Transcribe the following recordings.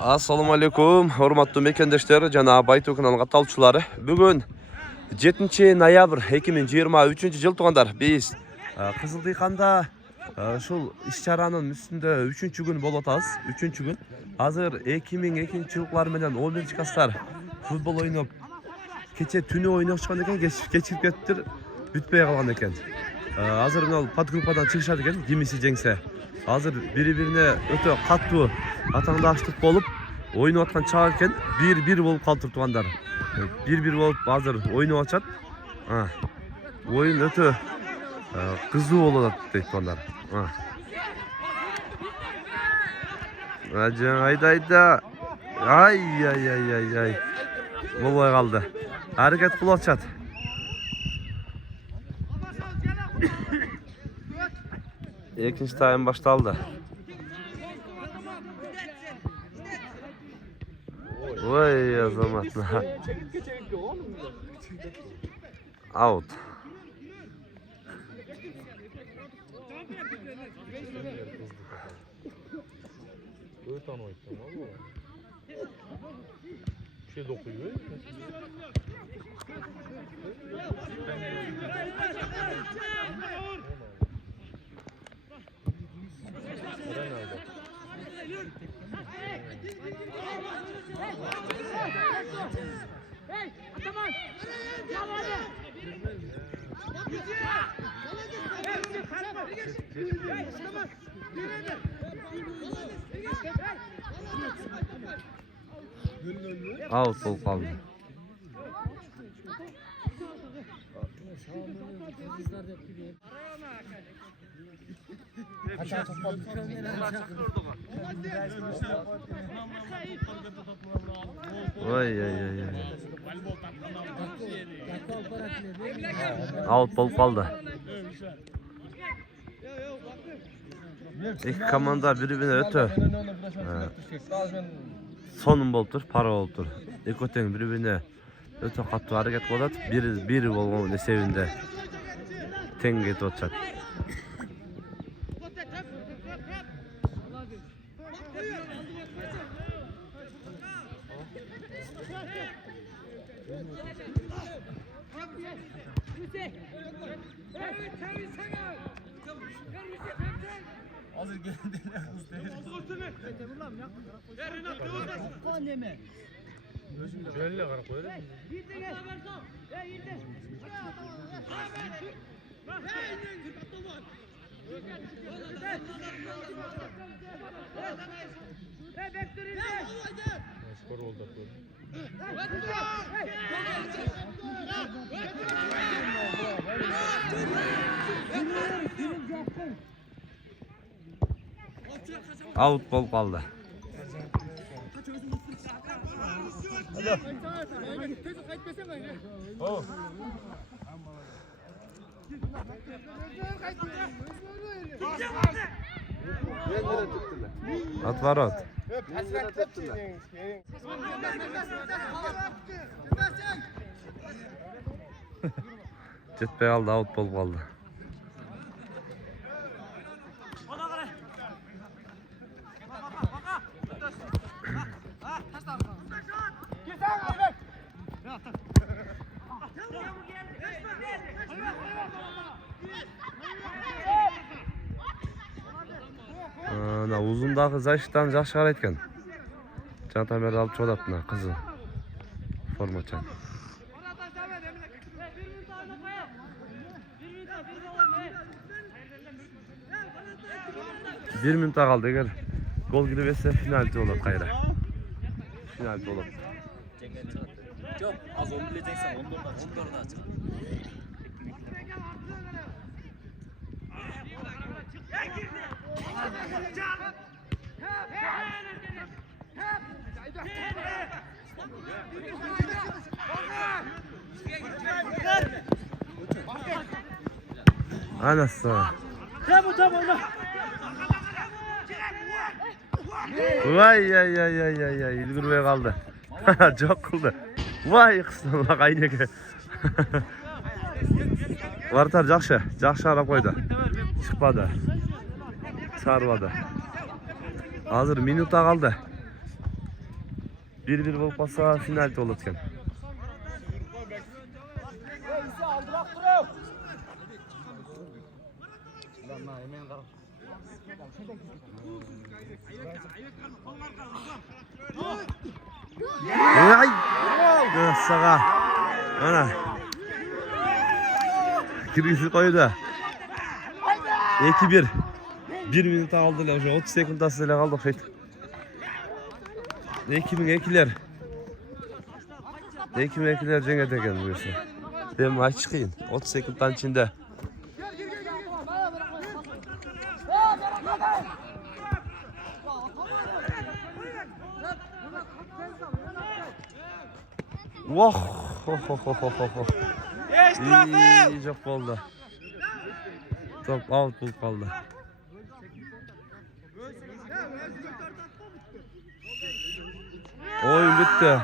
Assalamu alaikum, hormatly mekendeşler, jana Baytu kanalına talçıları. Bugün 7 noyabr 2023 yıl tuğandar. Biz Kızıldıyxanda şul iş-çaranın üstünde 3-cü gün bolotaz. 3-cü gün. Hazır 2002 yıllar menen 11 kaslar futbol oynap keche tünü oynap çıkan eken, geçip kettir, bütpey kalgan eken. Hazır mınal podgruppadan çıkışat eken, kimisi jengse. Hazır biri-birine öte kattуу atаңдаштык болуп ойноп аткан чак экен 1-1 болуп калды тугандар. 1-1 болуп азыр ойноп атышат. Oyun öte кызуу болот дейт тугандар. Ажаң айда. Ай. Болбой калды. Аракет кылып атышат. Экинчи тайм башталды. Ой, азаматна. Аут. Out bolup kaldı. Ay. Out bolup kaldı. İki komanda birbirine öte. Sonun boluptur, para boluptur. Ekoten birbirine öte kattуу hareket kılат. Bir bolgon esebinde teң ketip atышат. Şöyle karak koyalım. Skor oldu. Out bolup kaldı. Отворот. Жетпей қалды, аут болып қалды. Uzundagы защитаны жакшы карайт экен. Жантамерди алып чыгып атат мына кызы. Формачан. 1 минутта калды. Эгер гол кире берсе финалчы болот кайра. Финалчы болот. Жок, аз 10 эле жеңсең 10дорда чыгат. Anası. Vay ilgirmeye kaldı. Çok kıldı. Vay kızım bak aynı. Vartar жақшы арап қойды. Шықпады. Сарбады. Азыр минута қалды. 1-1 bolup kalsa finalde olur ekan. Ay! Sağa. Ana. Kirgizip koydu. 2-1. 1 minut aldılar. 30 sekund asıyla kaldık şeyt. 2002'ler. 2002'ler cenge degen buyursa. Ben maç çıkayım. 30 sekunddan içinde. Vah! İyi çok oldu. Top out bulup kaldı. Oyun bitti.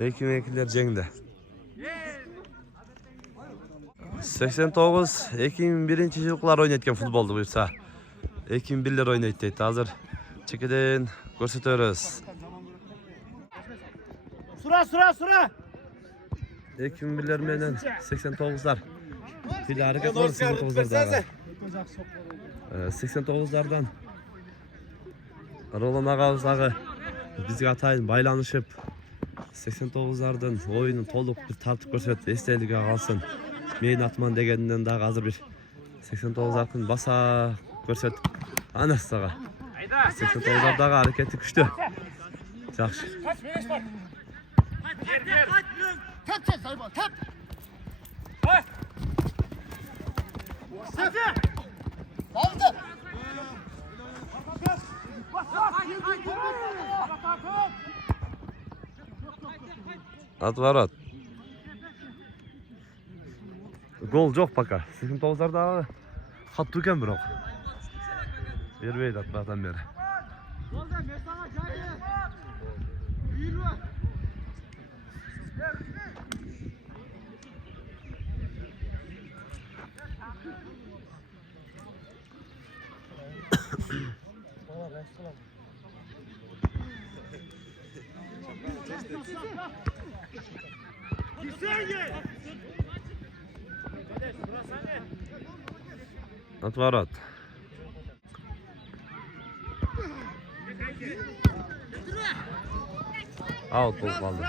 2002'ler cengde. 89 2001 yıllar oynayotgan futboldu buyursa. 2001'ler oynaydı deydi. Hazır çekiden görsötörüz. Sura. 2001'ler menen 89'lar. Bir hareket var 89'larda. 89'lardan Roland ağabeyimiz bizge atayın baylanışıp 89'lardan oyunun toluk bir tartip görsötüp esteligi kalsın. Meyin atman degeninden daha hazır bir 89'ların basa görsötüp anasıga. 89'lardagi hareketi güçlü. Yaxşı. At var at. Gol yok baka. 89'larda hat tuken biroq. Berbeydi atmadan beri. At var at. Out bol kaldı.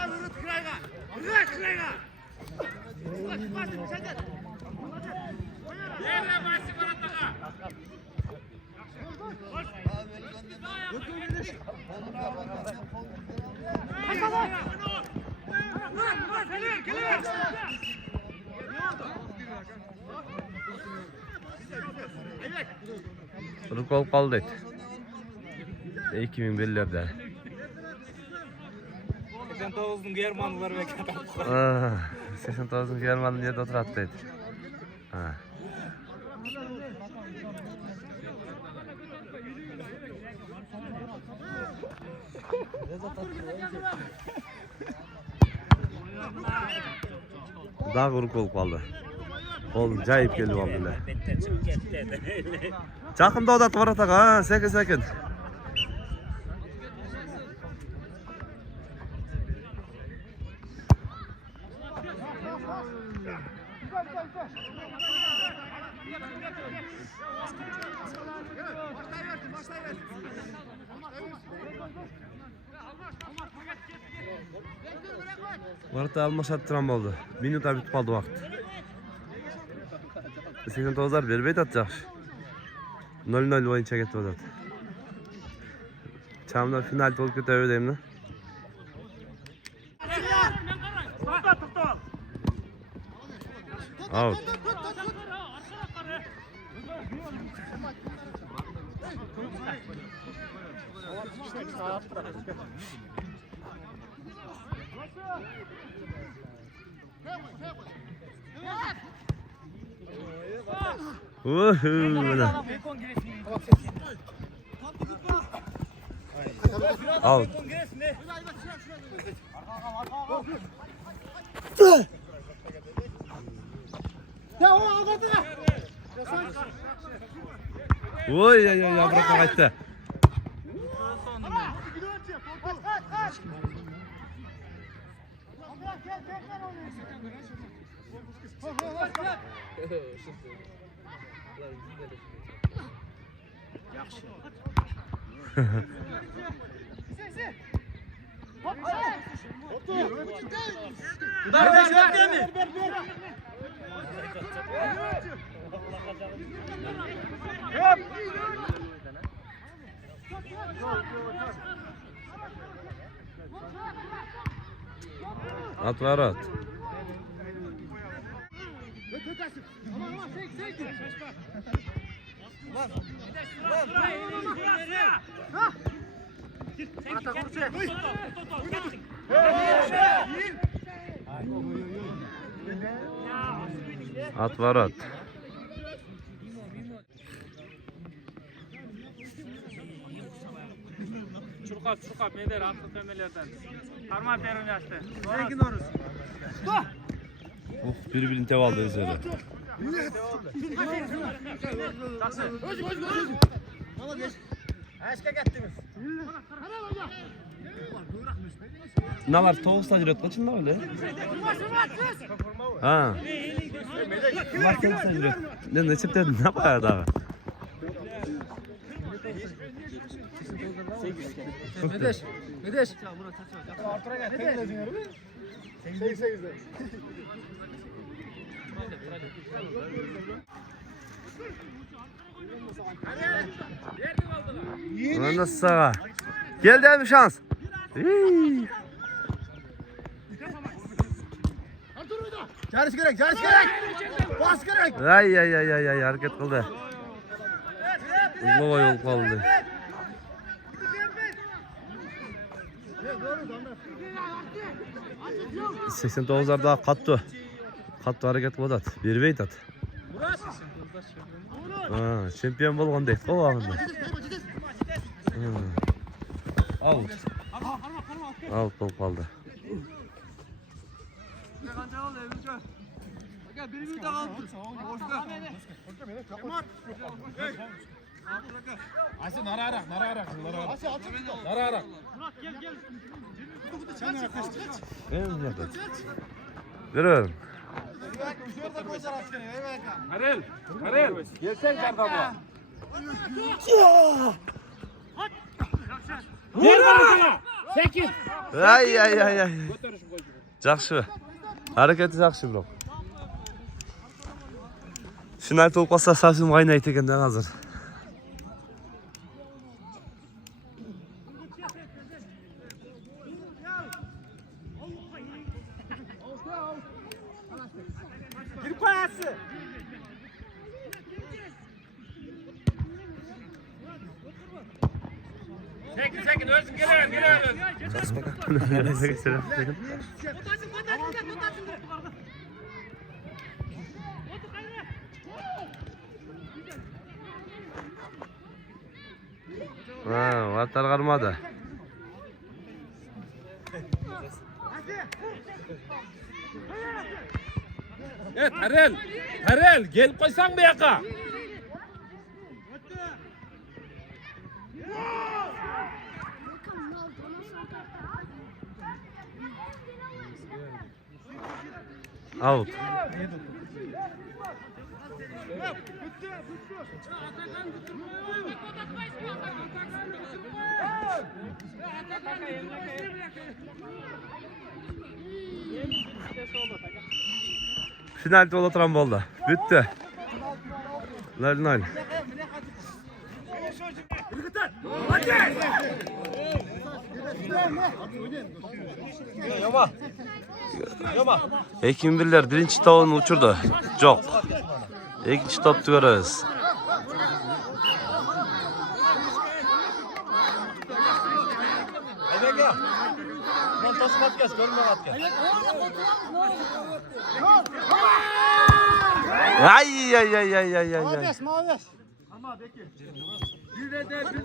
Rukol kaldı. 2001'lerde. 89'un Germanlıları ve kadar. 89'un Germanlı yerde oturat dedi. Daha kuruk olup kaldı. Oğlum cayip geldi vallahi. Çakımda odat var atak ha, sekin. Varta alma şarttıran oldu. Minuta bitip kaldı vakt. 89'lar berbeyt atacak. 0-0 oyunca gitti odat. Çamda final olup kötü ödeyim lan. Out. Out. Oy ya bırak kaçtı. At var at. At var at. Çurkap ne der artık demelerden. Parmak verin yaşta. Zengin Birbirini tev aldı özleri. Ne var? Toğustan yürüt kaçın ne öyle? Ha. Var toğustan yürüt. Ne septedin? Ne bayağı daha? Medeş. Ulan nasıl sağa? Geldi abi şans. Hii. Cariş gerek. Bas gerek. Ay hareket kıldı. Uzlava yol kaldı. $89'lar daha kattı. Kattı hareket kıldı. Bir beyt at. Ha, şampiyon bolğan deyt. O ağında. Out. Out bol kaldı. Asıl nararak. Görüyorum. Karel. Gelsen kardama. Ay. Жақсы. Hareketi жақсы bro. Final толпаса совсем қайнайды екен да қазір. Girip koyarsın. Sekin ölsün geliyorum. Ha, vatar qarmadı. Evet Harel gelip koysan bu yaka. Out. Final to'la turan bo'ldi. Bitti. 0-0. Ekimbillar birinchi tovni uchirdi. Yo'q. Ikkinchi topni ko'ramiz. Ay.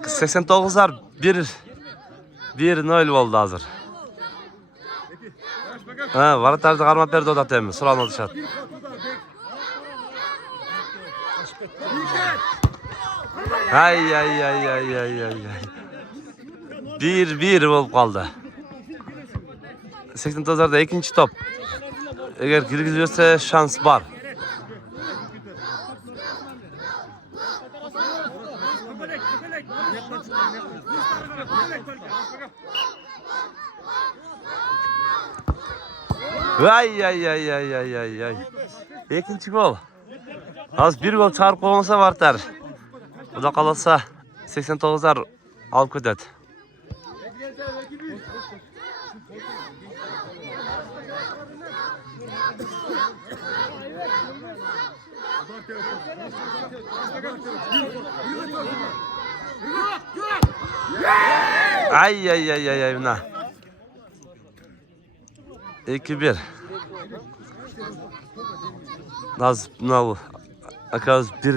89'lar 1-0 oldu hazır. Ha, varatardı qarmap berdi odat endi. Surani olishadi. Ay. 1-1 bolup kaldı. 89'larda ikinci top. Eğer girgizilirse şans var. Ay. İkinci gol. Az bir gol çağırıp olmasa vartar. Bu da kalırsa 89'lar alıp gidet. Ay buna. 2-1. Naz buna akaz bir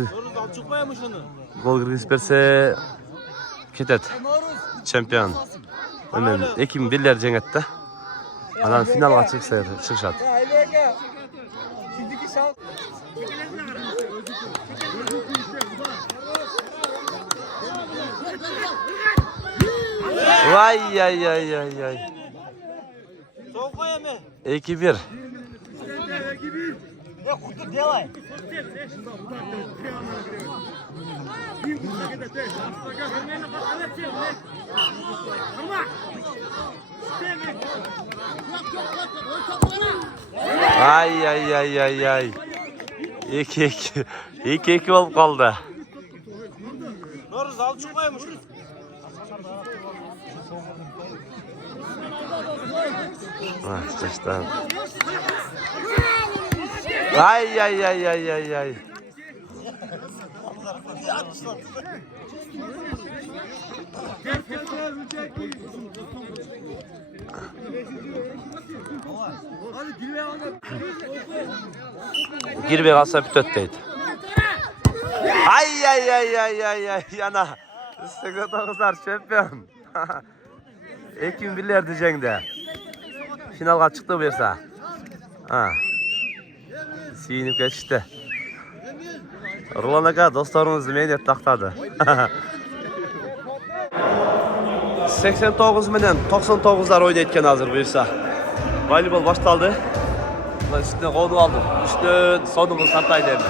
gol girgizberse ketet. Çempiyon. Hemen ekim birler cengetті. Anan finalga çıkışat. Ay. 2-1. Ay. 2-2 olup kaldı. Noruz al çıkmaymış. İşte. Ay. Girbe kalsa bütötteydi. Ay. Yana. 89'lar şampiyon. Ekim birler diyeceksin. Finalga çıktı bu yerse. Siyinip geçti. Rulan aka dostlarımız mehniyet taktады. 89 menen 99'lar oynayotgan hazır buyursa. Voleybol baştaldı. Ben üstüne konup aldım. Üstün sonumuz sataydı endi.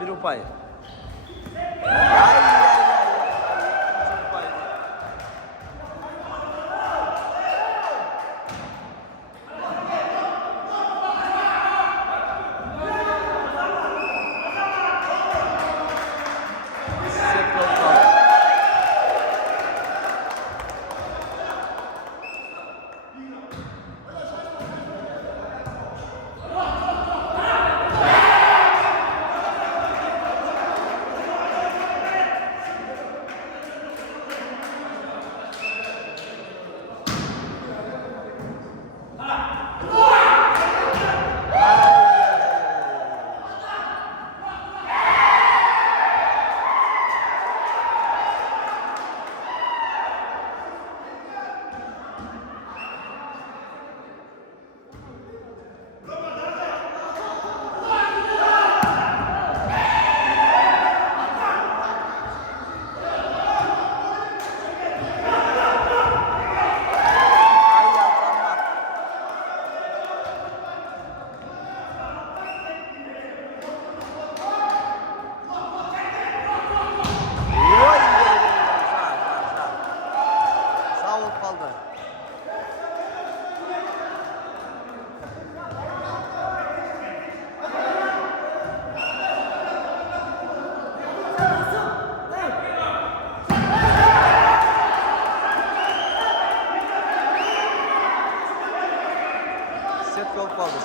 Bir upay. Set yol kaldı.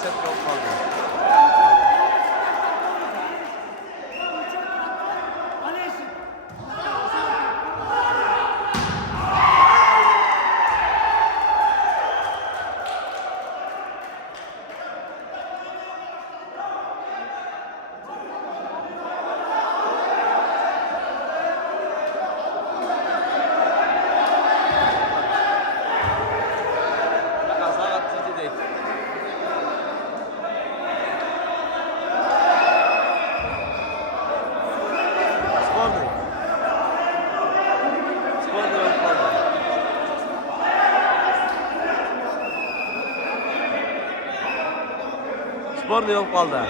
Sporniy olup kaldı.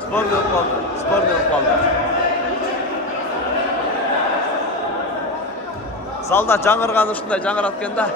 Sporniy olup kaldı. Залда жаңырғаны ушундай жаңыраткен да.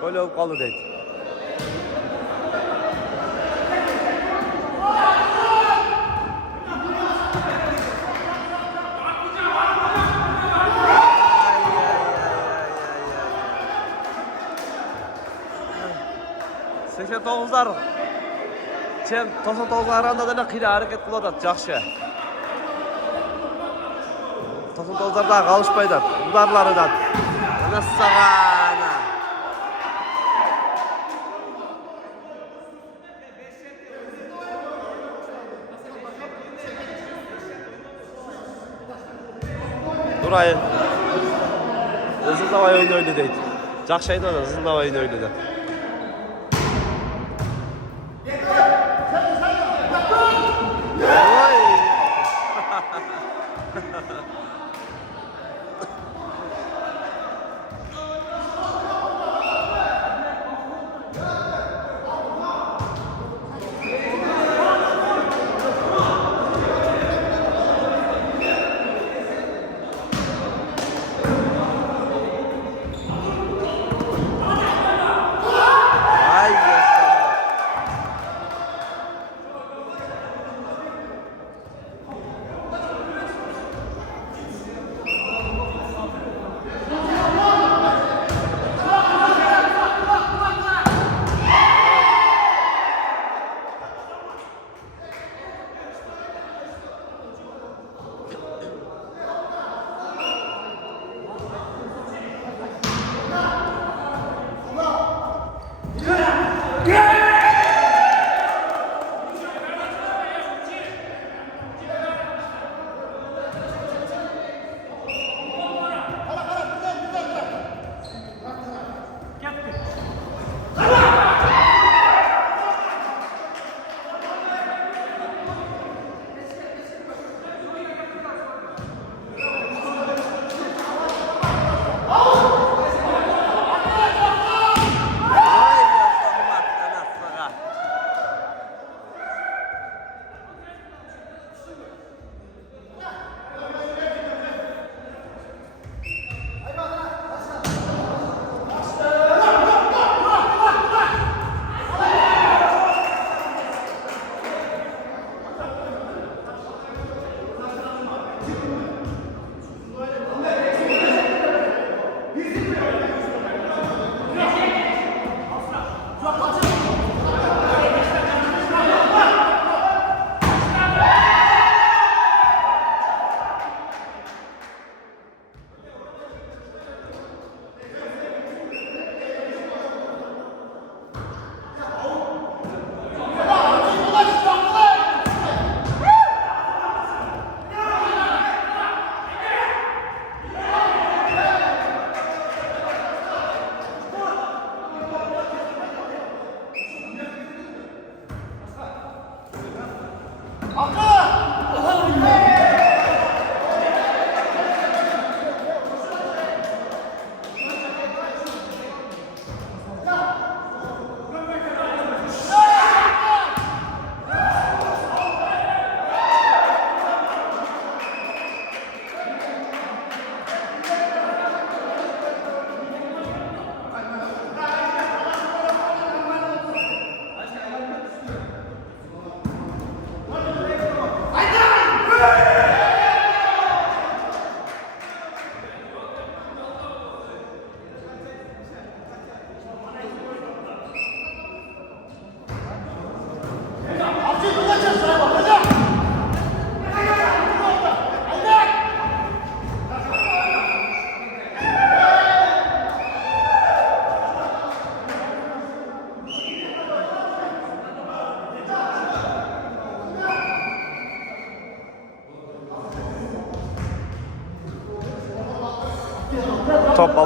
Gol olup kaldı deydi. Seksen to'qqizlar Cem 99'lar arasında da qiyra hareket kıladı. Жақсы. 99'larda kalışpaydı. Udarlarıdan. Nasıl sağana? Durayın. Hızlı oyunu oynadı deydi. Жақшайды da hızlı oyunu oynadı.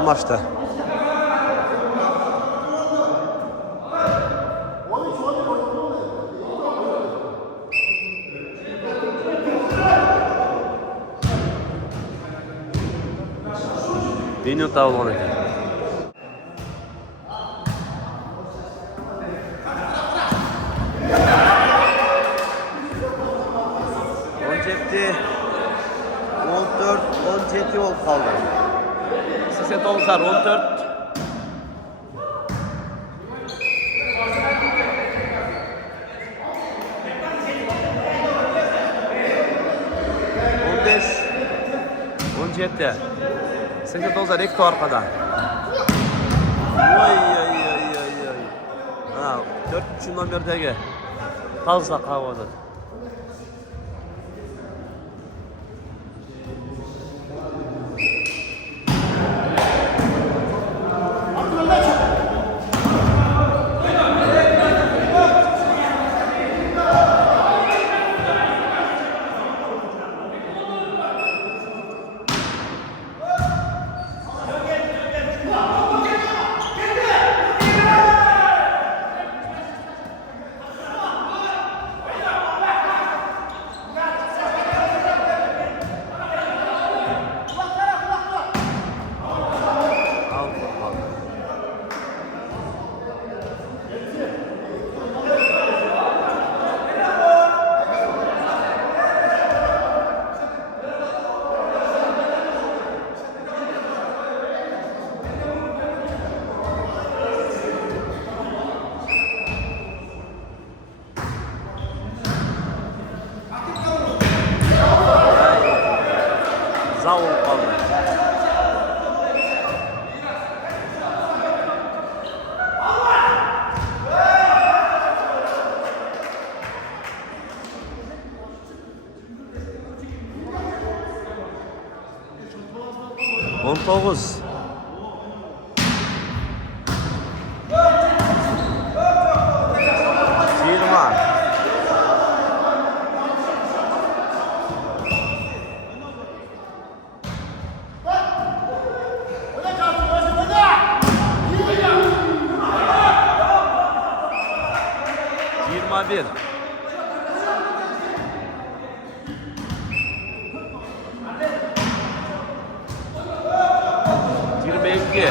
almıştı. Minut daha olmadı. Oncetti 14 17 ol kaldı. Size dolsar 14 15 17 size dolsar ekti arkada. Oy oy oy oy oy. Ha 4 numerdeki kalsa kavgadı. Zavul kaldı. On dokuz. Yirmi. Bir. Yirmi iki.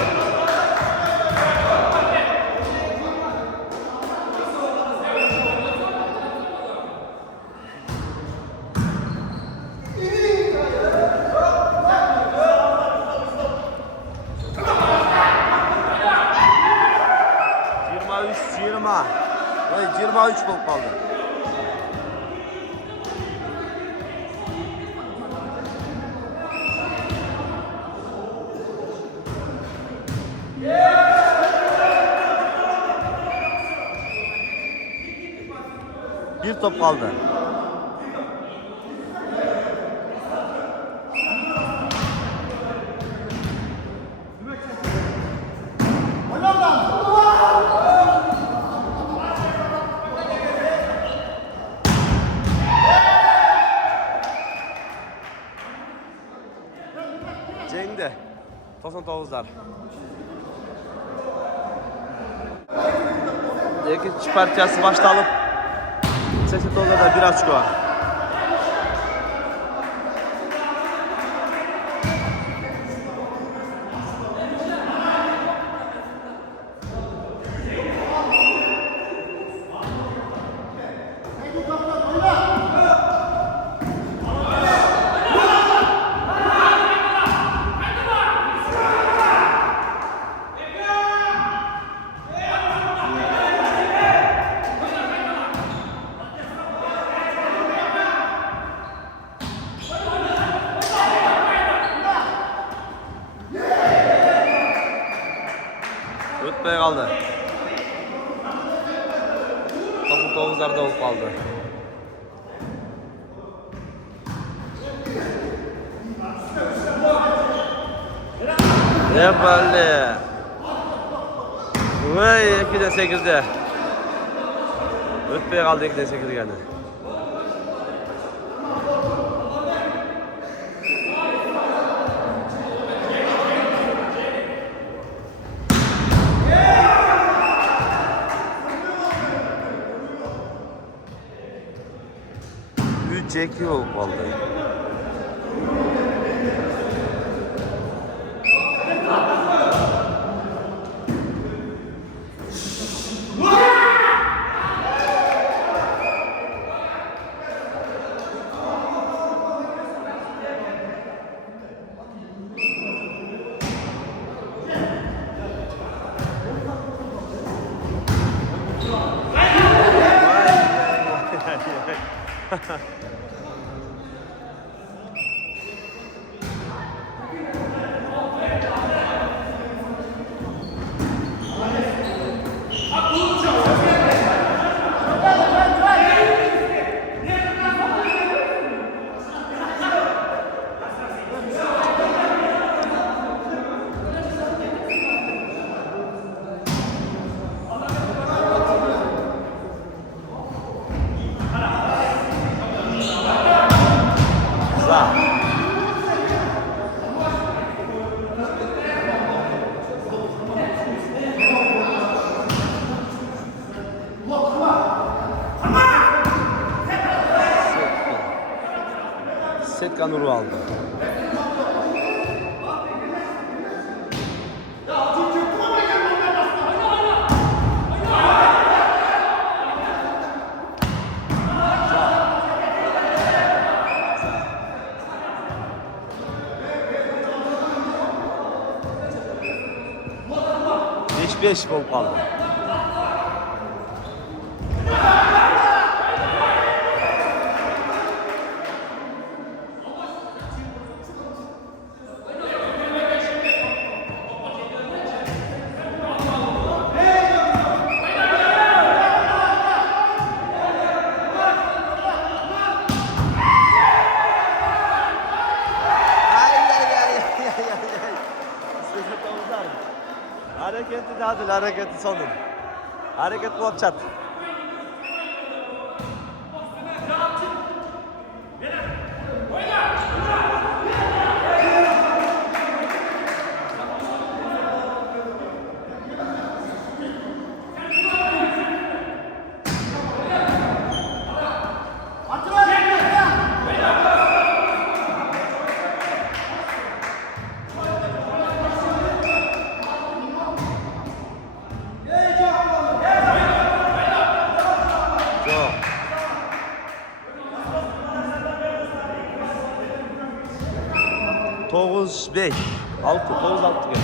Vay 23 top kaldı. Bir top kaldı. Ceng'de 99'lar. İkinci partiyası başlanıp 89'larda bir açık var. Ötmeye kaldı. Topun 9'larda olup kaldı. Ne böyle? Vay 2'de 8'de. Ötmeye kaldı 2'de 8 yani. 3-2 olup kaldı. Setka Nur'u aldı. Beş gol kaldı. Hareketi de adil, hareketi sonun. Hareket bu çat. Toğuz 5, 6, Toğuz 6 gel.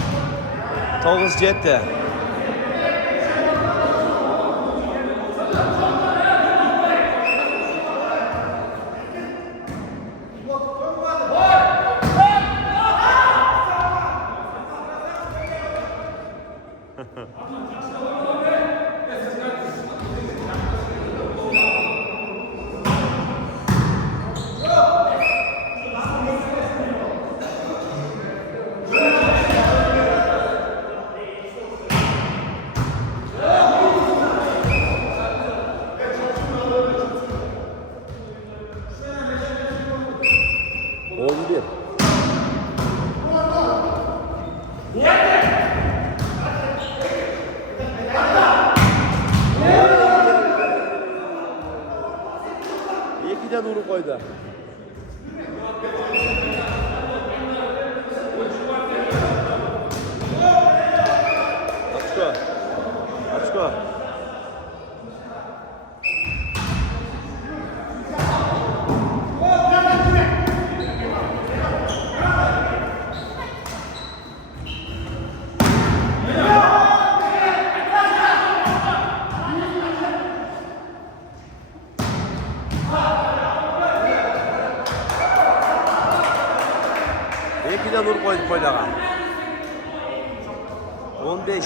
Toğuz 7. İkiden onu koydu. Açko. Açko. İkiden onu koydu koydağa. 15.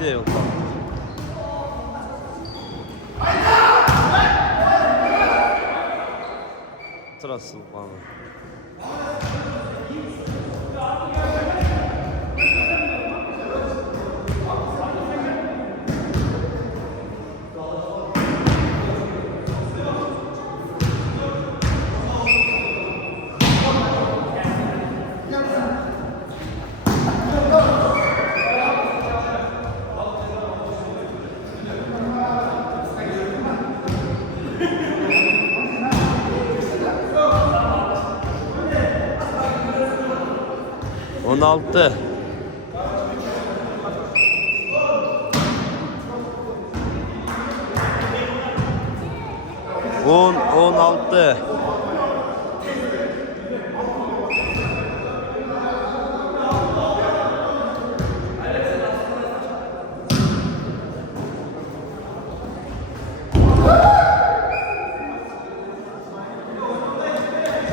7 yok. Trasıl falan. 16. 16.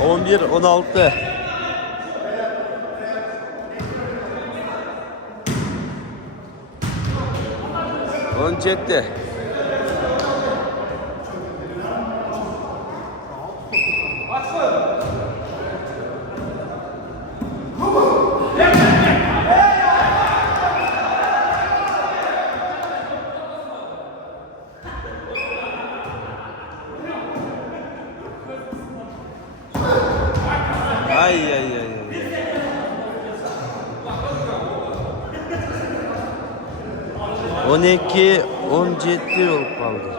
11, 16. On jetti. Ay ay ay ay. On iki, 17 olup kaldı.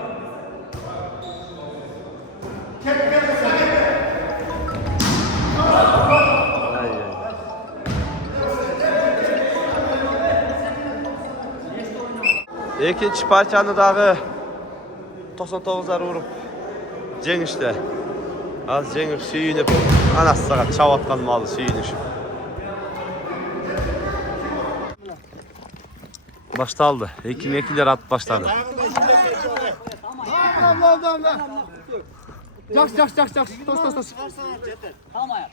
Ay ay. İkinci parçanı dağı 99'lar vurup jеңişte. Az jеңip sүйünüp anasıga çavatkan malı sүйünüşüp. Baştaldı. Ekiler at başladı. Жақсы. Тос. Tamam ya.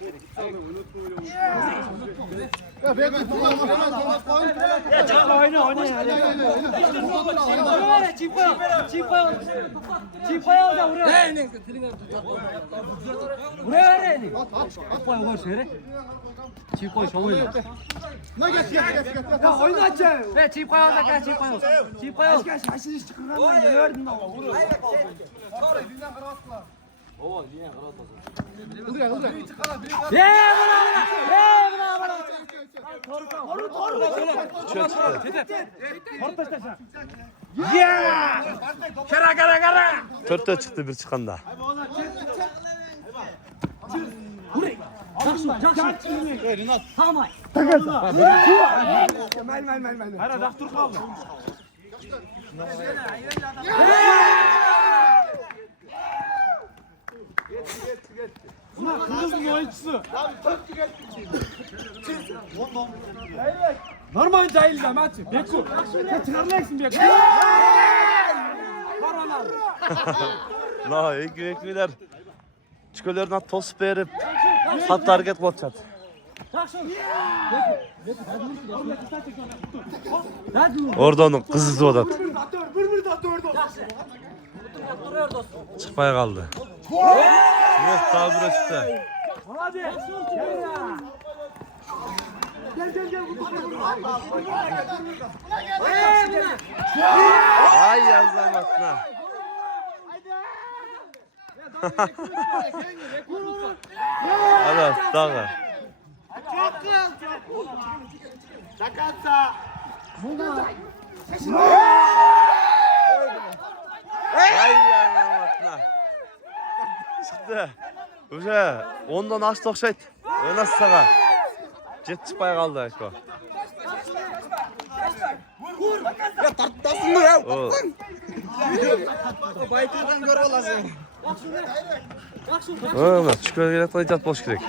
Törtte çıktı bir çıkanda. Tamam. Kırmızı oyuncusu. Normal cahil de maçı. Beku. Sen çıkarlaysın Beku. Na, ekmekler. Çikolarına tost verip hatta hareket koçat. Orada onun kızı odat. Çıkmaya kaldı. Evet, daha bir çıktı. Ay yazlamasına. Evet, dağı. Ay yazlamasına. Çıktı. Уже ondan açtı okşayt. Öyle sağa. Jet çıkmaya kaldı Aşko. Ya tarttasın mı ya? O. Baytırdan görüp alasın. Evet, çikolata gerekli cat boş gerek.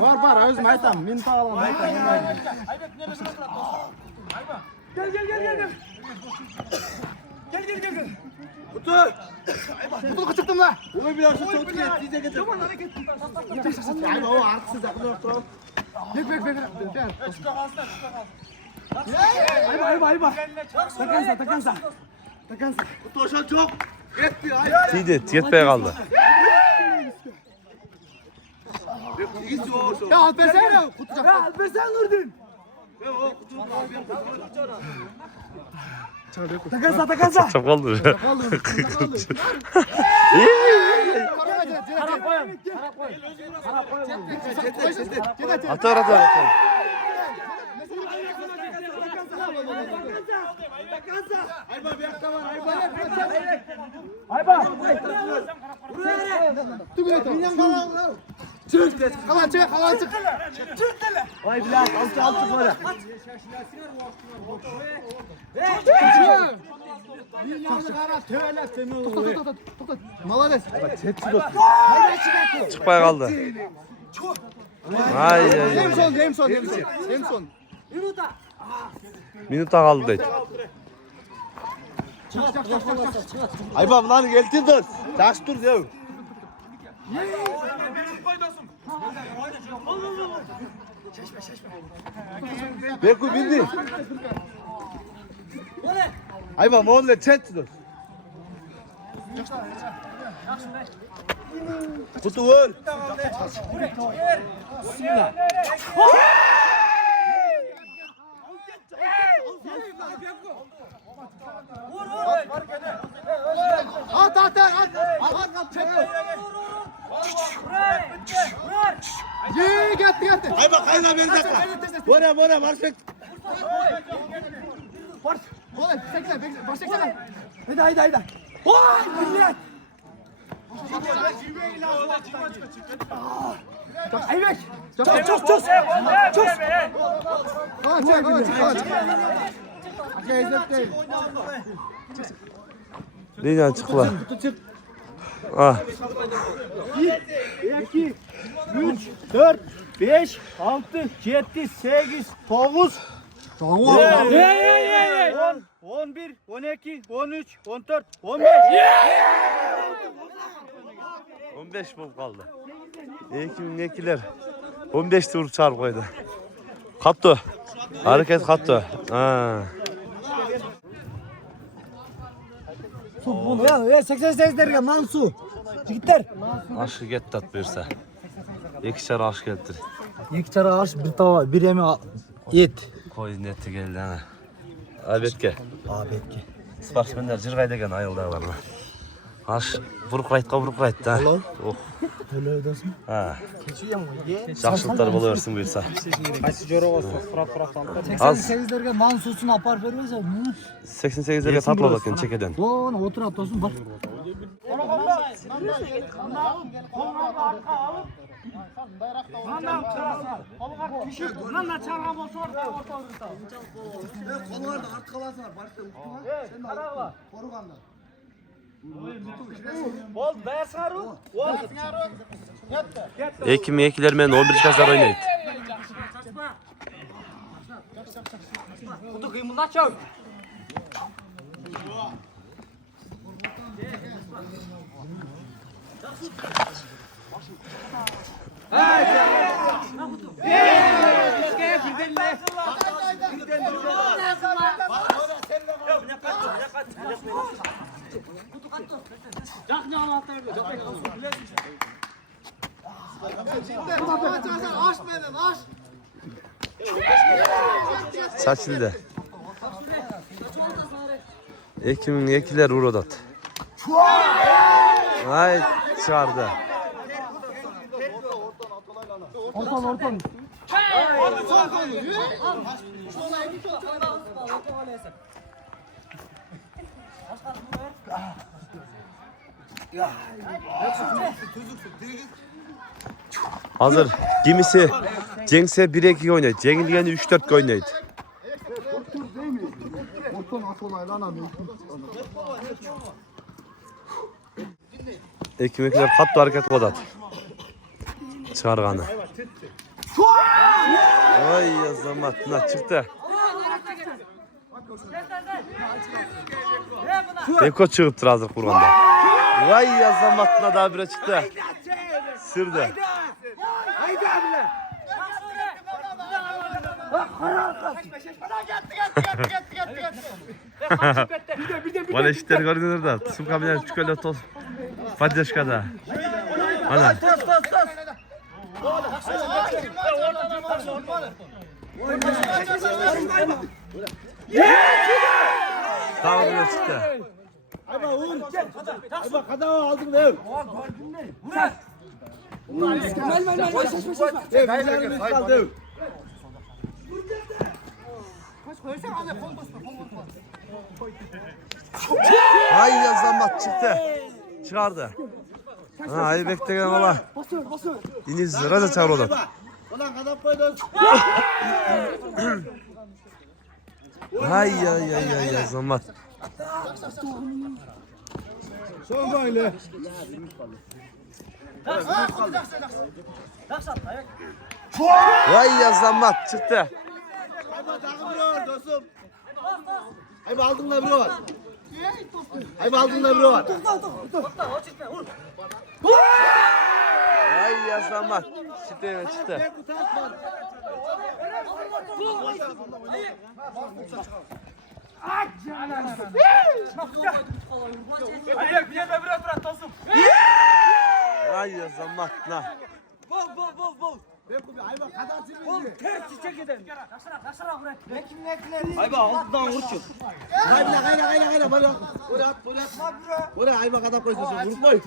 Var özüm aytam. Min tağlam Gel. Kutu çıktım la. Oy biraz çok geç. Dize geç. Ay baba artık yakın. Bek. Gel. Ayba. Takansa. Kutu çok. Yetti. Tiydi, yetmeye kaldı. Ya Alpersene. Ya Alpersen Nurdin. Çok oldu. Atar atar atar. Kalan çık. Vay bilaç altı böyle. Tut. Malades. Çıkmaya kaldı. Ay. Hem son. Minuta kaldı deydi. Ayba bunları geltin dur. Taş dur diyor. Beku bindi. Ayba molle çet dur. Kutu ol. At. Ye gitti. Ayba kayna bir dakika. Bora marşek. Oğlum bekle. Başla. Haydi. Vay millet. Aybeş. Çok. Neyden çıkla? Ah. 2, 3, 4, 5, 6, 7, 8, 9, 10, 11, 12, 13, 14, 15. 15 bol kaldı. Ekiler 15 tur çarp koydu. Kaptı. Hareket kaptı. Ha. Ya 88'lerge Mansu. Jigitler. Aşı get tat buyursa. İkişer aş getir. İki çara aş, bir tava, bir yemi et. Koy neti geldi ha. Abetke. Abetke. Sportsmenler jırgayda gen ayıldalar. Aş vurukrayt da. Oh. Öyle ödesin. Ha. Жақсылықтар бола берсін бұйырса. Qaysi jora olsun, fırat aldı. 88'lerge Mansu'sun apar vermez abi. 88'lerge tatlı bakın çekeden. Onu otur at olsun bak. Ekiler men 11 çıkaslar oynaydı. Saçıldı. Ekiler uğradı. Ay çağırdı. Ortan. Hazır. Kimisi Cenk'se 1-2 oynaydı. Cenk'in diyeni 3-4 oynaydı. Ekimekler katlı hareket kodat. Çağırganı. Ay yazamat. Buna çıktı. Beko çıkıptır hazır kurganda. Vay yazamatına daha bire çıktı. Sırdı. Bana eşitler gördünüz de tısım kamyon çikolata toz. Padyaşkada. Ana. Tamam bire çıktı. Ayba vur. Ayba kadava aldın ev. Kaldı. Ay yazlanmak çıktı. Çıkardı. Ha Aybek degen ola. İniz raza çağırdı. Ulan kadar koydun. Ay yazlanmak. Son böyle. Vay yazlanmak çıktı. Ayba takım bro dostum. Ayba aldın da bro. Ayba aldın da bro. Ay yazlanmak. Çıktı evet çıktı. Hayır, bir yerde biraz bırak dostum. Ay yazlanmak la. Ayba kadar çizildi. Ters çiçek edelim. Ayba altından vuruşun. Hayır bana. Bura ayba kadar koydun sen. Vurup koy.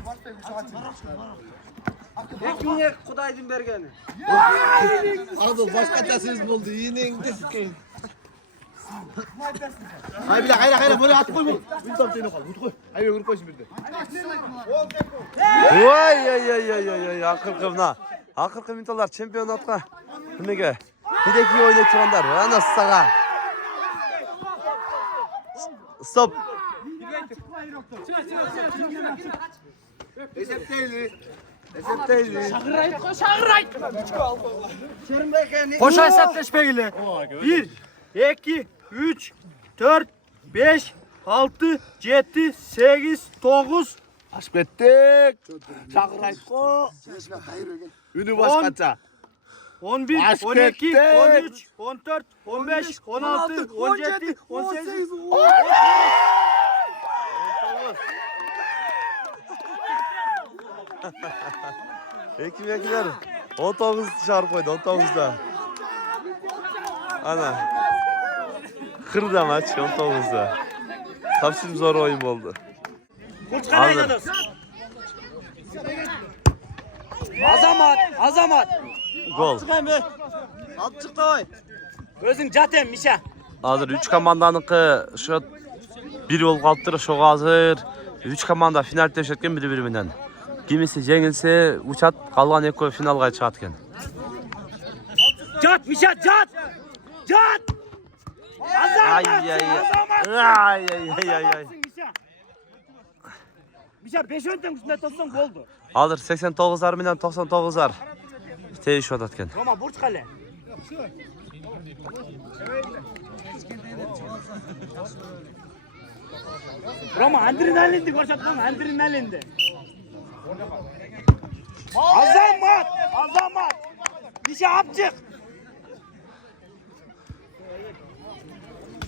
Ekmeğe Kudaydım bergeni. Anadolu başka siz buldu. Yine de. Hayır böyle at koy bu. Bir top seni kal. Vur koy. Hayır vur koy şimdi. Vay akırkım la. Akırkım mintalar çempionatga. Nimeге? Bideki oynatçıganдар. Ana sağa. Stop. Esepteydi. Koşa hesapleşmegili. 1, 2, 3, 4, 5, 6, 7, 8, 9, Aşk ettik. Şakırayko. Ünü başkaça. 11, Aşk 12, ettik. 13, 14, 15, 16, 17, 18, Ekmekler 19 dışarı koydu 19'da. Ana. Kırdı maç 19'da. Tabii zor oyun oldu. Hazır. Azamat. Gol. Alt çıktı oy. Özün zaten Mişa. Hazır 3 komandanınki şu bir yol kalktırı şu hazır. 3 komanda final teşetken biri-birinden. Kimisi jengilse uçat, kalgan eko finalga çıkat eken. Cat Mişa cat. Ay. Mişa 5 önden üstünde tutsan goldu. Hazır 89'lar bilen 99'lar. Teyiş atatken. Roma burç kale. Roma adrenalindi koşatmam adrenalindi. Azamat. Mişa apçık.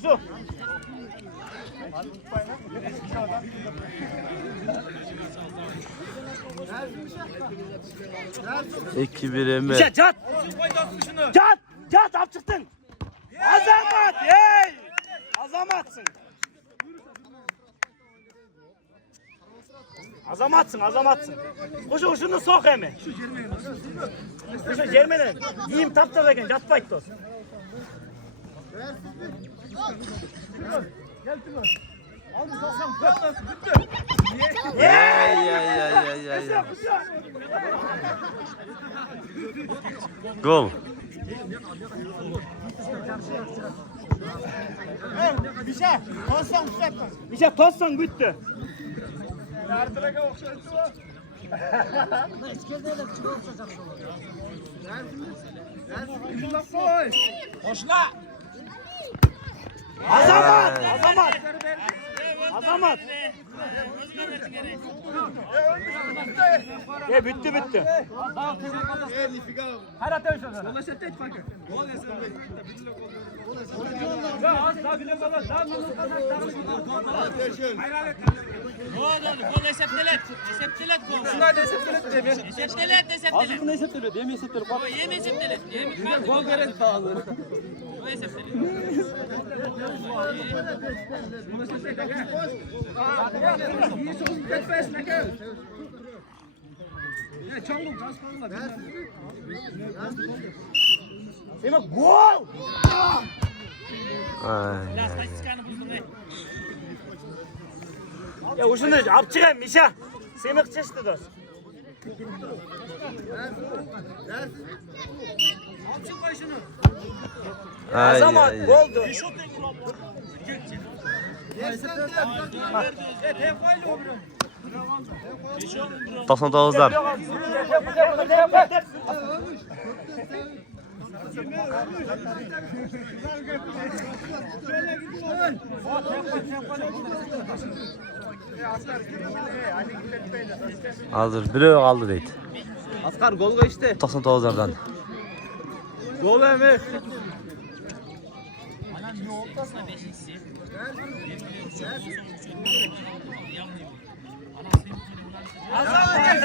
Su. İki bir Emre. Mişa cat. Cat apçıktın. Azamat. Hey. Azamatsın. Azamatsın. Koşunu sok hemen. Koşu cermeden. Yiyim tapta eken jatpayt dost. Ay. Gol. Mişa tossan bitti. Azamat. Bitti. Sema gol! Ay. Ya uşunu alып çıkayım Mişa. Semih çeşitli dost. Ay, Azamat ay, ay. oldu. Tosan Tavuzlar. Hazır biri kaldı deydi. Askar gol geçti. Tosan Tavuzlardan. Gol emi. Azamat.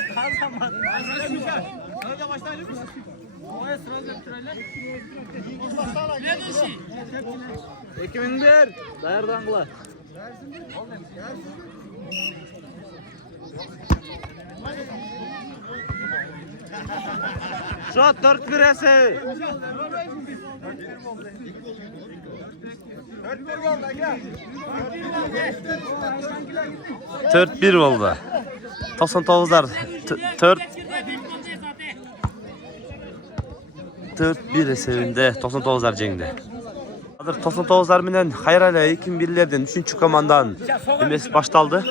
Ekimin bir. Dayardan kılar. Şut 4-1 esi. 4-1 oldu. Tosan Tavuzlar 4-1 esevinde Tosan Tavuzlar jengdi. Hazır Tosan Tavuzlar menen Hayrala ekin birlerden 3. komandan emesi baştaldı.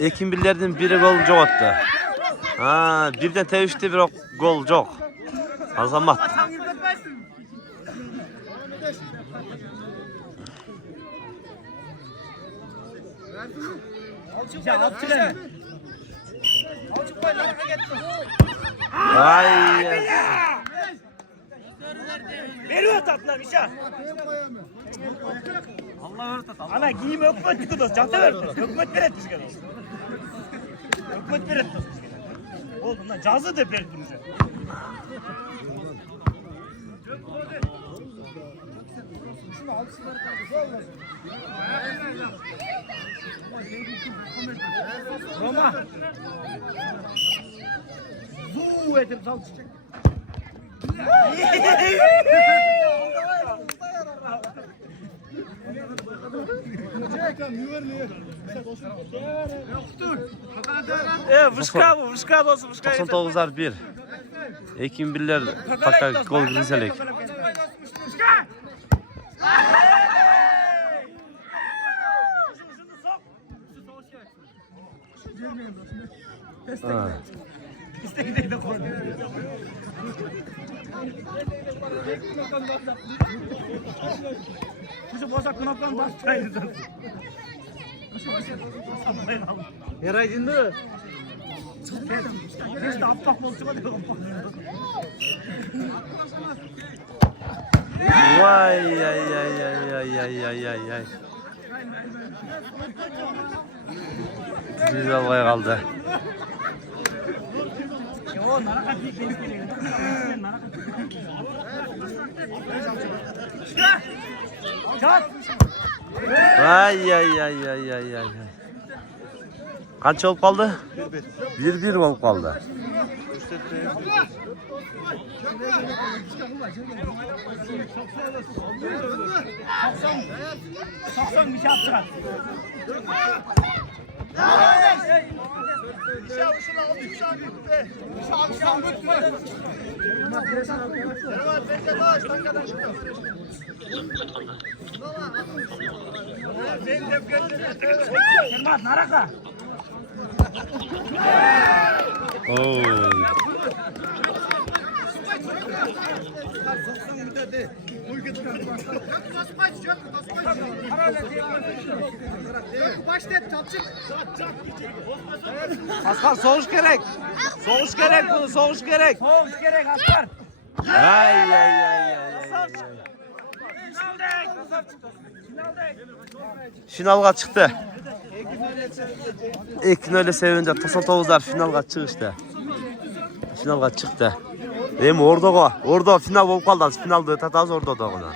Ekin birlerden biri gol jogottu. Ha, birden tevişti bir gol jok. Azamat. Ya alып çıkayım. Ay. Veriyor tatlılar Mişa. Ana giyim ökmet çıkı dost. Çanta ver. Ökmet ver etmiş gene. Ökmet ver etmiş. Oğlum lan cazı da ver duracak. Roma. Zuu edip sal çiçek. Vışka bu, vışka dostum, vışka. Tosan Tavuzlar 1. Ekin birler fakat gol girinselik. Ha. İstekleri de koydu. Kuşu boşak knoplarını bastıraydı. Yaraydındı. İşte aptak bol çıkmadı. Vay ay ay ay ay ay ay ay ay. Güzel vay kaldı. Yo, narakat bir gelip geliyor. Çat! Ay ay ay ay ay ay. Kaç olup kaldı? 1-1 olup kaldı. Saksan bir şey yaptılar. Elmas naraka. Oo. Askar soğuş gerek. Soğuş gerek bunu, soğuş gerek. Soğuk gerek asker. Ay ay ay ay ay. Finalga çıktı. Ekin öyle sevince Tosan Tavuzlar finalga çıktı. Finalga çıktı. Hem orada final bolup kaldı. Finalda tataz orada da ona.